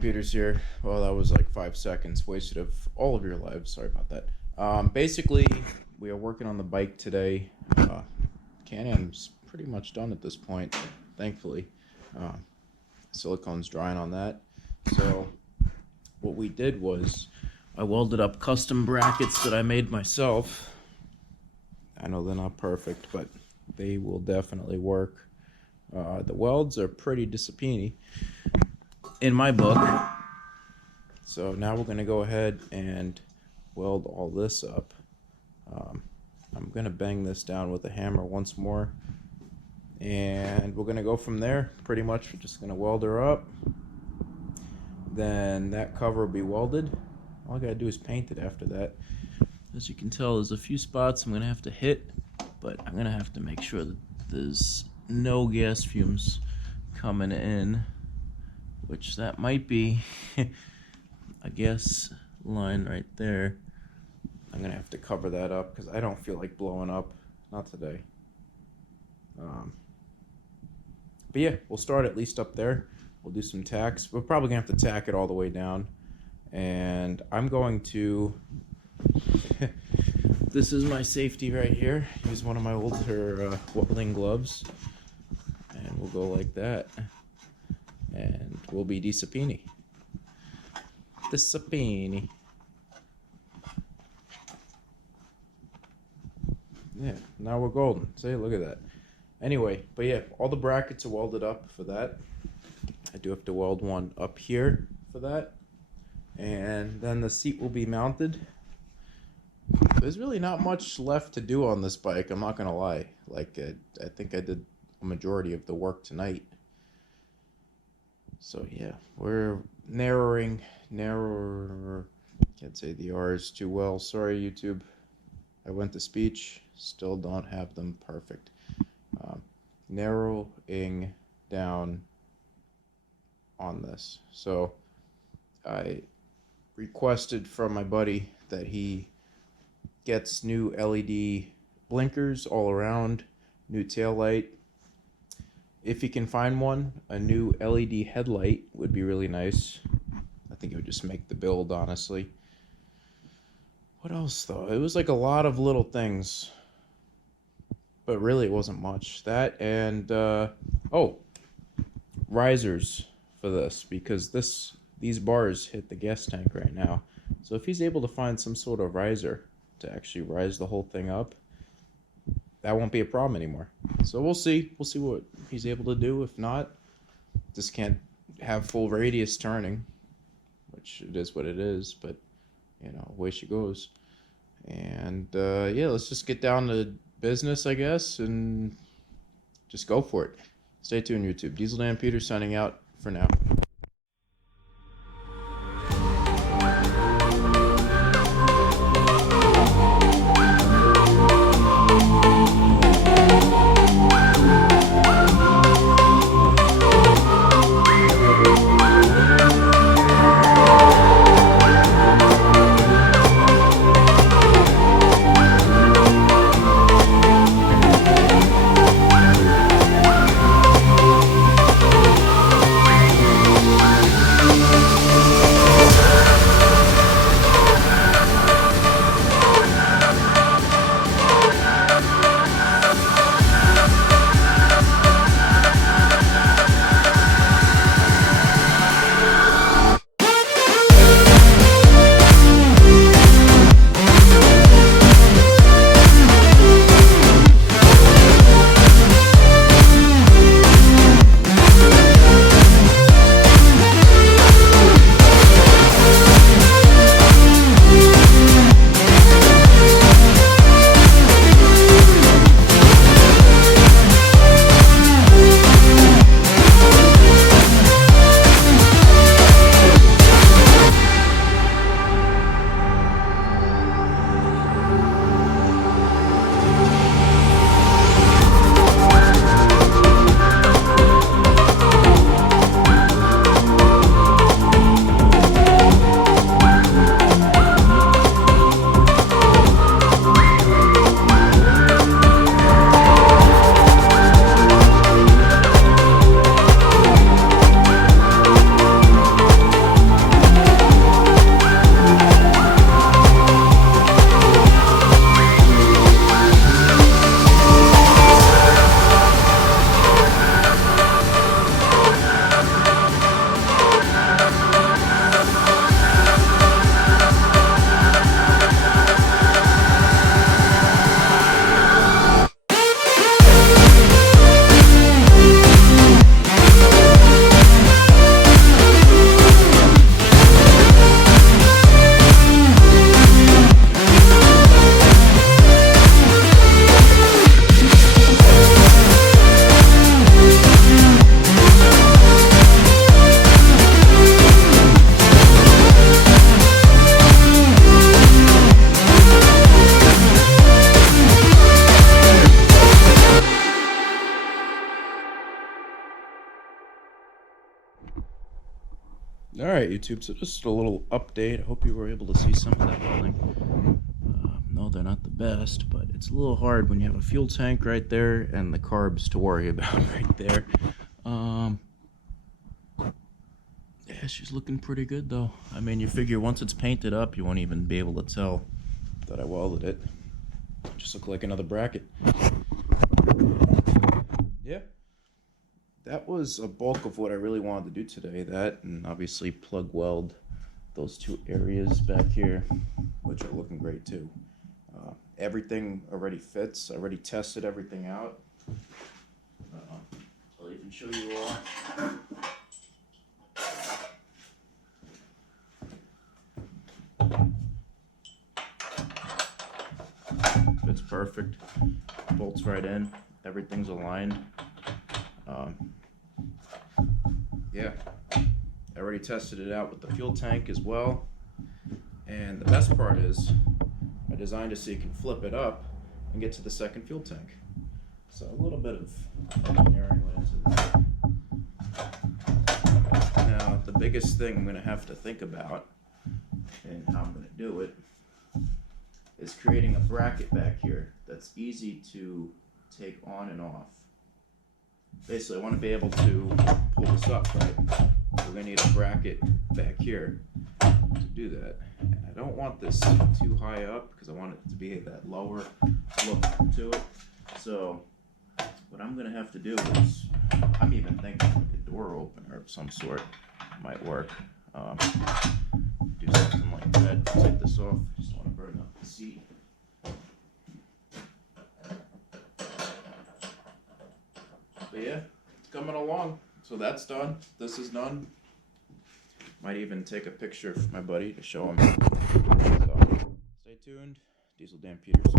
Peters here. Well, that was like 5 seconds wasted of all of your lives. Sorry about that. Basically, we are working on the bike today. Can-Am's pretty much done at this point, thankfully. Silicone's drying on that. So what we did was I welded up custom brackets that I made myself. I know they're not perfect, but they will definitely work. The welds are pretty disappointing in my book. So now we're going to go ahead and weld all this up. I'm going to bang this down with a hammer once more, and we're going to go from there. Pretty much we're just going to weld her up. Then that cover will be welded. All I got to do is paint it after that. As you can tell, there's a few spots I'm going to have to hit, but I'm going to have to make sure that there's no gas fumes coming in, which that might be a gas line right there. I'm going to have to cover that up because I don't feel like blowing up. Not today. But yeah, we'll start at least up there. We'll do some tacks. We're probably going to have to tack it all the way down. And I'm going to... This is my safety right here. Use one of my older welding gloves. And we'll go like that. And we'll be Disapini. Disapini. Yeah, now we're golden. See, look at that. Anyway, but yeah, all the brackets are welded up for that. I do have to weld one up here for that. And then the seat will be mounted. There's really not much left to do on this bike, I'm not gonna lie. Like, I think I did a majority of the work tonight. So yeah, we're narrowing, can't say the R's too well, sorry YouTube. I went to speech, still don't have them perfect. Narrowing down on this. So I requested from my buddy that he gets new LED blinkers all around, new tail light. If he can find one, a new LED headlight would be really nice. I think it would just make the build, honestly. What else though? It was like a lot of little things, but really it wasn't much. That and oh, risers for this, because these bars hit the gas tank right now. So if he's able to find some sort of riser to actually rise the whole thing up, that won't be a problem anymore. So we'll see what he's able to do. If not, just can't have full radius turning, which it is what it is, but you know, away she goes. And yeah, let's just get down to business, I guess, and just go for it. Stay tuned, YouTube. Diesel Dan Peters signing out for now. Alright, YouTube, so just a little update. I hope you were able to see some of that welding. No, they're not the best, but it's a little hard when you have a fuel tank right there and the carbs to worry about right there. Yeah, she's looking pretty good though. I mean, you figure once it's painted up, you won't even be able to tell that I welded it. Just look like another bracket. Yeah. That was a bulk of what I really wanted to do today. That, and obviously plug weld those two areas back here, which are looking great too. Everything already fits. I already tested everything out. I'll even show you all. Fits perfect. Bolts right in. Everything's aligned. Yeah, I already tested it out with the fuel tank as well. And the best part is I designed it so you can flip it up and get to the second fuel tank. So a little bit of engineering went into this. Now, the biggest thing I'm going to have to think about and how I'm going to do it is creating a bracket back here that's easy to take on and off. Basically, I want to be able to pull this up, right? We're going to need a bracket back here to do that. And I don't want this too high up because I want it to be that lower look to it. So what I'm going to have to do is, I'm even thinking like a door opener of some sort might work. Do something like that. Take this off. Just want to burn up the seat. But yeah, it's coming along. So that's done. This is done. Might even take a picture of my buddy to show him. So stay tuned. Diesel Dan Peters.